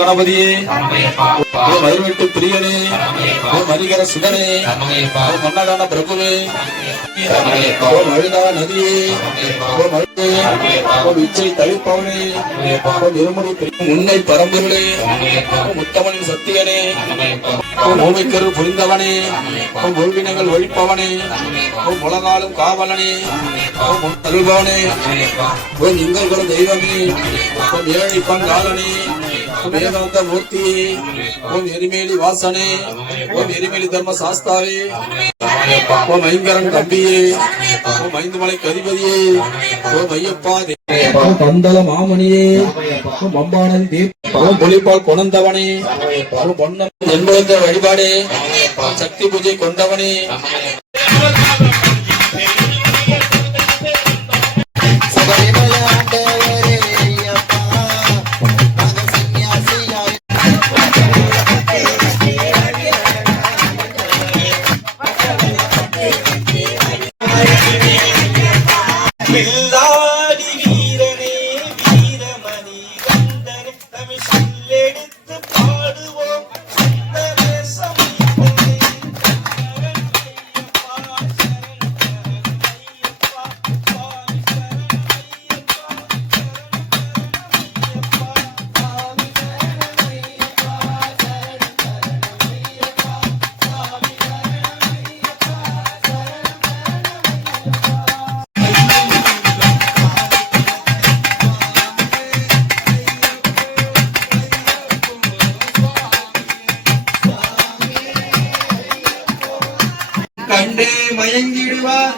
கணபதியே, மயில்வெட்டு பிரியனே, மரிகர சுதனே, மன்னதான பிரபுவே, மழுதா நதியே, இச்சை தவிர்ப்பவனே, இருமுடி முன்னை பரம்பொருளே, முத்தமனின் சத்தியனே, ஓமைக்கரு புரிந்தவனே, ஒழுவினங்கள் ஒழிப்பவனே, உலகாலும் காவலனே, அருள்பவனே, எங்களும் தெய்வமே, ஏழை பங்காளனே, வேதாந்த மூர்த்தியே, ஓம் எரிமேலி வாசனே, ஓம் எரிமேலி தர்ம சாஸ்தாவே, ஓம் ஐங்கரன் தம்பியே, ஓம் ஐந்துமலை கதிபதியே, ஓம் ஐயப்பா பந்தல மாமணியே, ஓம் அம்பானதி தீப், ஓம் பொலிப்பால் கொணந்தவனே, ஓம் பொன்னம் என்பந்த வழிபாடே, சக்தி பூஜை கொண்டவனே, Yeah. மயங்கிடுவார்.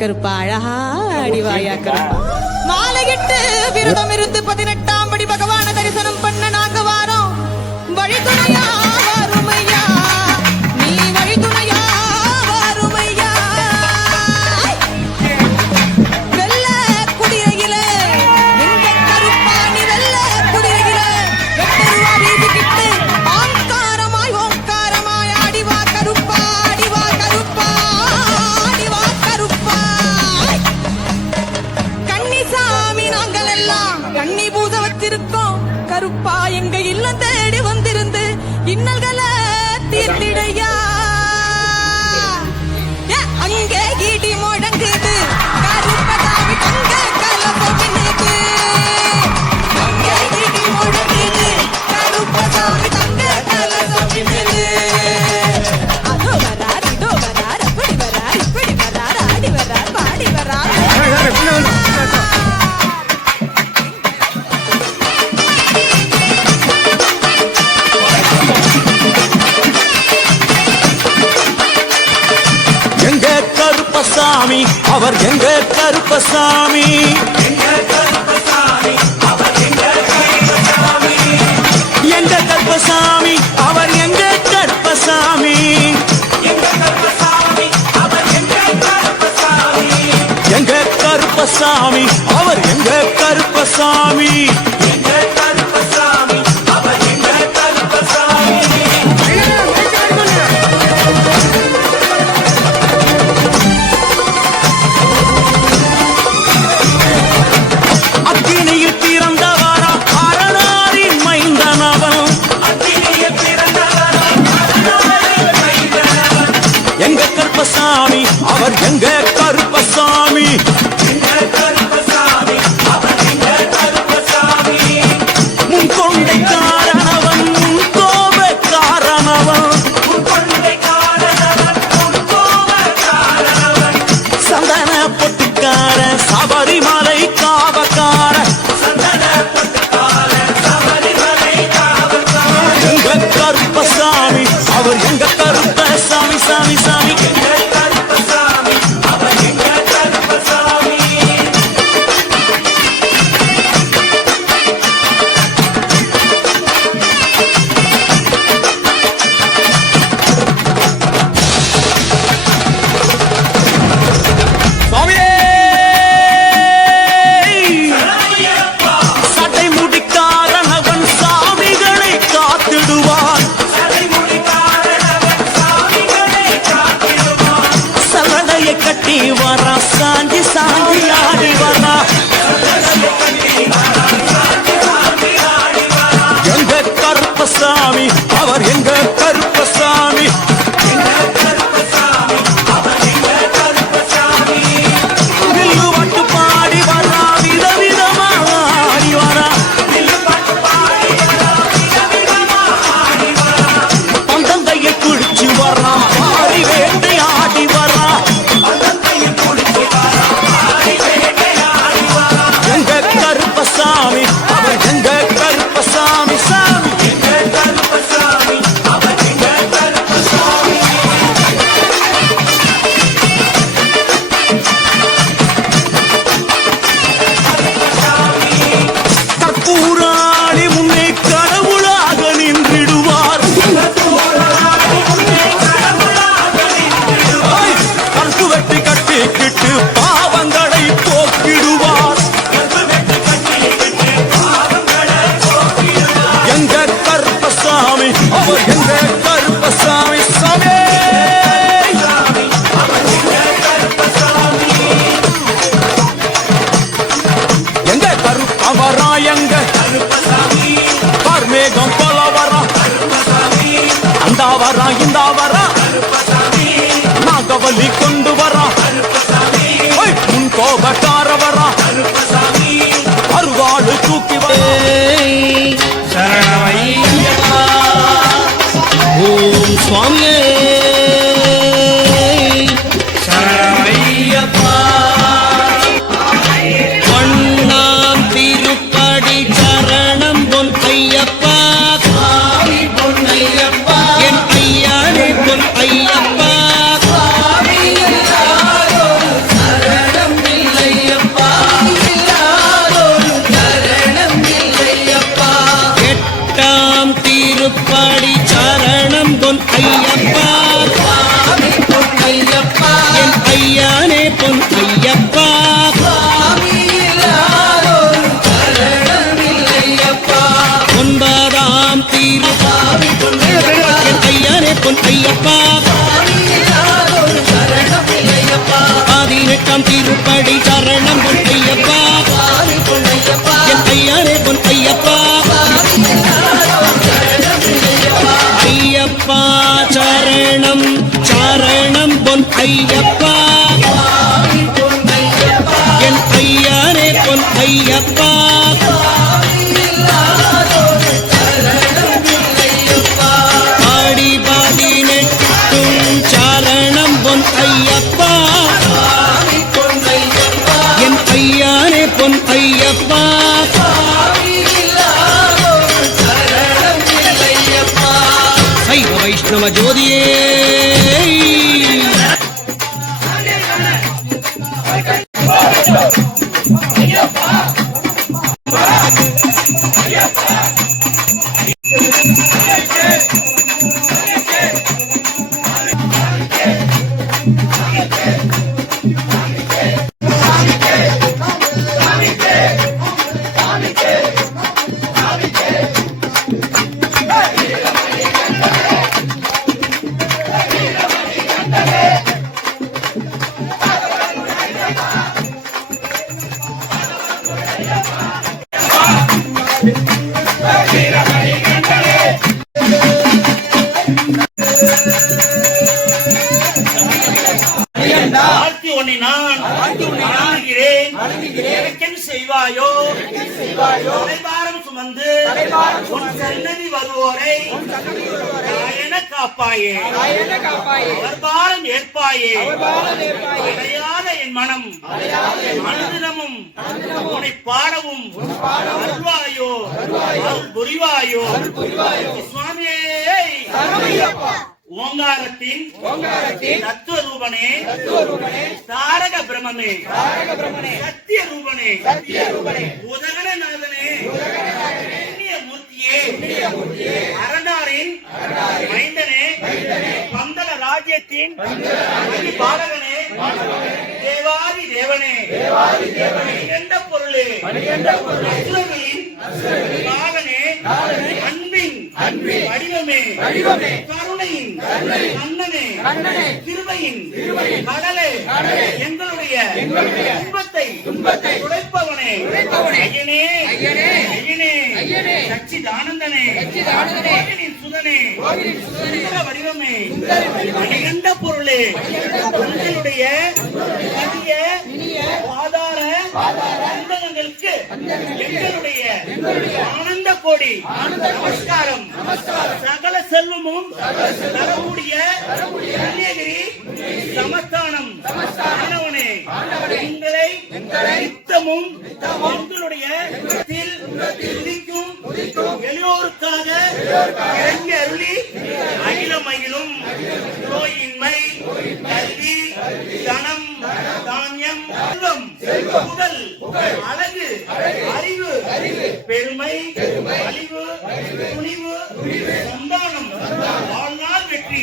கருப்பா அழகா அடிவாயா கருப்பா மாலையிட்டு விரதம் இருந்து 18ஆம் படி பகவான தரிசனம் பண்ண நாங்க வாரோம். வழித்துணையா வாருமையா, நீ வழித்துணையா வாருமையா. வெள்ள குடிரையில எங்க கருப்பா நீ வெள்ள குடிரையில வெட்டருவா வீசிக்கிட்டு ஆங்காரமாய் ஓங்காரமாய் அடிவா கருப்பா, அடிவா கருப்பா, அடிவா கருப்பா. கன்னிசாமி நாங்கள் எல்லாம் கன்னி பூஜ வச்சிருக்கோம். கருப்பா எங்க இல்லம் தேடி வந்திருந்து இன்னல்களை தீர்த்திடையா. அங்கே ஈடி முழங்குது கருப்பதாவி தங்க கலப்பமினுது. அங்கே ஈடி முழங்குது கருப்பதாவி தங்க கலப்பமினுது. அதோ வரார் இதோ வரார் அப்படி வரார் இப்படி வரார் ஆடி வரார் பாடி வரார். எங்க கருப்பசாமி அவர் எங்க கருப்பசாமி, எங்க கருப்பசாமி அவர் எங்க கருப்பசாமி, எங்க கருப்பசாமி அவர் எங்க கருப்பசாமி, எங்க கருப்பசாமி அவர் எங்க கருப்பசாமி, எங்க கருப்பசாமி அவர் எங்க கருப்பசாமி, எங்க கருப்பசாமி அவர் எங்க கருப்பசாமி. அக்கினியில் பிறந்தவரா அரணாரின் மைந்தனவன், அக்கினியில் பிறந்தவரா அரணாரின் மைந்தனவன். எங்க கருப்பசாமி அவர் எங்க கருப்பசாமி, எங்க கருப்பசாமி அவர் எங்க கருப்பசாமி. எங்க கார்மேகம் போல வரா அந்த வரா இந்த வரா நாகவலி கொண்டு வரா முன் கோபக்கார வரா அருவாடு தூக்கி சரணமையப்பா ஓம் சுவாமியே சரணமையப்பா பொன்னாம் திருப்படி சரணம் பொன் ஐயப்பா சுவாமி பொன் ஐயப்பா என் ஐயானே பொன் ஐயப்பா சுவாமி இல்லாதொரு சரணம் இல்லையப்பா இல்லாதொரு சரணம் இல்லையப்பா எட்டாம் திருப்படி சரணம் பொன் ஐயப்பா சுவாமி பொன் ஐயப்பா என் ஐயானே பொன் ஐயப்பா சுவாமி இல்லாதொரு சரணம் இல்லையப்பா ஒன்பதாம் திருப்பாவி பொன் ஐயப்பா என் ஐயானே பொன் ஐயப்பா சுவாமி இல்லாதொரு சரணம் இல்லையப்பா பதினெட்டாம் திருப்படி சரணம் பொன் ஐயப்பா சுவாமி பொன் ஐயப்பா என் ஐயானே பொன் ஐயப்பா ஐயப்பா சரணம் சரணம் பொன் ஐயப்பா என் ஐயானே பொன் ஐயப்பா ஆடி பதினெட்டும் சரணம் பொன் ஐயப்பா என் ஐயானே பொன் ஐயப்பா சைவ வைஷ்ணவ ஜோதியே வாழ்த்தி உன்னை நான் வணங்குகிறேன். எனக்கென் செய்வாயோ தலைபாரம் சுமந்து உன் சன்னதி வருவோரை தாயென காப்பாயே அவர் பாரம் ஏற்பாயே அடையாத என் மனம் அனுதினமும் உன்னை பாடவும் அருள்வாயோ அருள் புரிவாயோ சுவாமியே ஓங்காரத்தின் தத்துவ ரூபனே தாரக பிரமமே சத்திய ரூபனே உதகன நாதனே மூர்த்தியே அரணாரின் மைந்தனே பந்தல ராஜ்யத்தின் பாலகனே தேவாதி தேவனே என்ற பொருளே அசுரர்களின் பாலனே அன்பின் வடிவமே கருணையின் அண்ணனே கிருபையின் கடலே எங்களுடைய துன்பத்தை துடைப்பவனே ஐயனே சச்சிதானந்தனே சுதனே சுந்தர வடிவமே அணிகண்ட பொருளே உங்களுடைய ஆதார அந்தங்களுக்கு எங்களுடைய ஆனந்த கோடி நமஸ்காரம் சகல செல்வமும் தரக்கூடிய கன்னியகிரி சமஸ்தானம் ஆண்டவனே உங்களை நித்தமும் எங்களுடைய துதிக்கும் எளியோருக்காக இறங்கி அருளி அகிலமயிலும் நோயின்மை கல்வி தனம் தானியம் செல்வம் புகழ் அழகு அறிவு பெருமை அழிவு துணிவு சந்தானம் வாழ்நாள் வெற்றி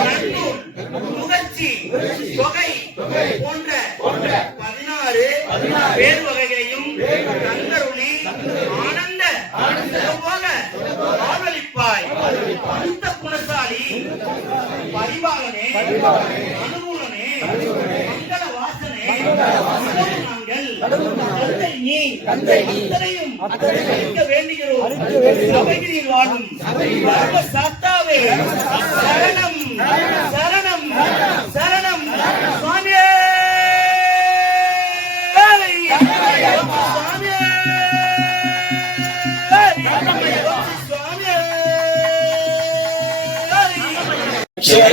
நன்னூல் முகர்ச்சி தொகை போன்ற 16 பேர் வகைகளையும் தந்தருளி ஆனந்த வாழ்வளிப்பாய் அந்த குணசாலி பரிபாலனே அனுகூலனே மங்கள வாசனே நாங்கள் தந்தை நீ அத்தனையும் அளிக்க வேண்டுகிறோம் சபைகளில் வாழும் தர்ம சாஸ்தாவே சரணம் சரணம் சரணம் சுவாமியே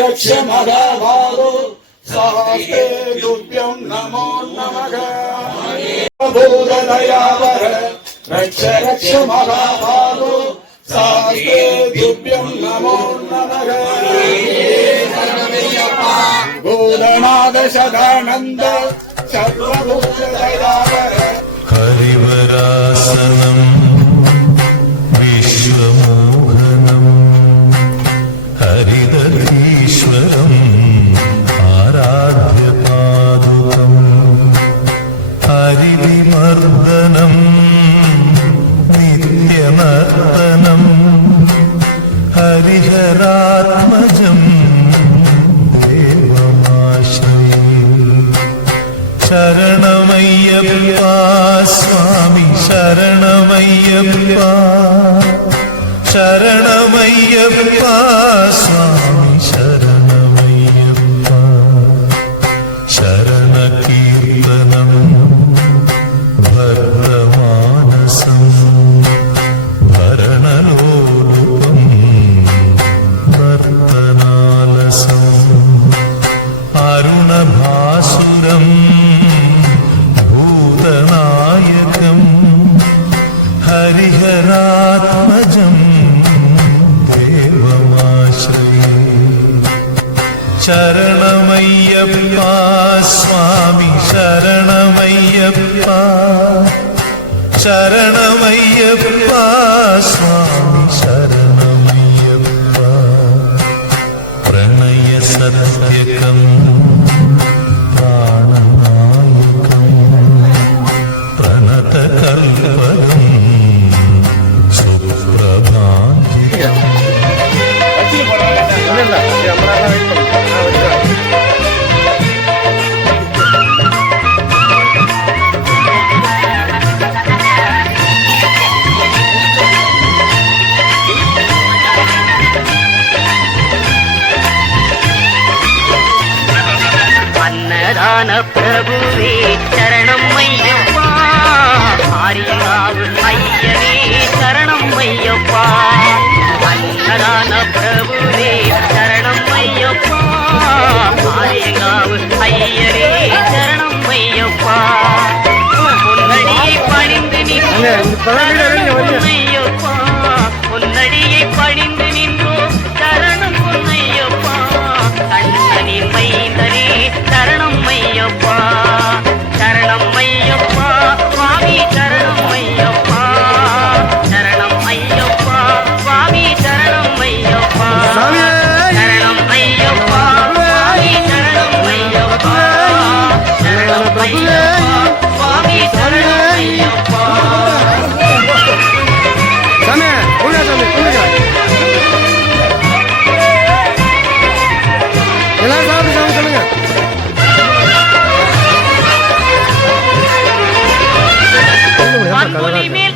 रक्ष महाभागो साहस्ते तुभ्यं नमो नमः भूतदयावर रक्ष रक्ष महाभागो साहस्ते तुभ्यं नमो नमः भूतनाथ सदानंद सर्वभूतदयावर हरिवरासनम् विश्वमोहनम् हरिदधीश्वरम् आराध्यपादुकम् हरिविमर्दनम् नित्यनर्तनम् हरिहरात्मजम् देवमाश्रये शरणमय्यप्पा स्वामी शरणमय्यप्पा शरणमय्यप्पा स्वामी शरणमय्यप्पा शरणकीर्तनं भद्रमानसं भरणलोलुपं नर्तनालसम् अरुणभासुरम् भूतनायकम् हरिहरात्मजम् देवमाश्रये शरणमय्यप्पा स्वामी शरणमय्यप्पा शरणमय्यप्पा स्वामी शरणमय्यप्पा प्रणयसत्यकम् प्राणनायकम् प्रणतकल्पकम् सुप्रभातिकम् अन्नदान प्रभुवे शरणं मय्यप्पा आर्यगावु अय्यने शरणं मय्यप्पा अन्नदान प्रभुवे शरणं मय्यप्पा आर्यगावु अय्यने शरणं मय्यप्पा பொன்னடியை பணிந்து நின்றோ பொன்னையப்பா பொன்னடியை பணிந்து நின்றோ சரணம் பொன்னையப்பா கண்ணனின் மைந்தனே சரணம் ஐயப்பா சரணம் ஐயப்பா சுவாமி சரணம் ஐயப்பா சரணம் ஐயப்பா சுவாமி சரணம் ஐயப்பா சரணம் ஐயப்பா சுவாமி சரணம் ஐயப்பா சரணம் ஐயப்பா சுவாமி சரணம் ஐயப்பா பொன்முடி மேல்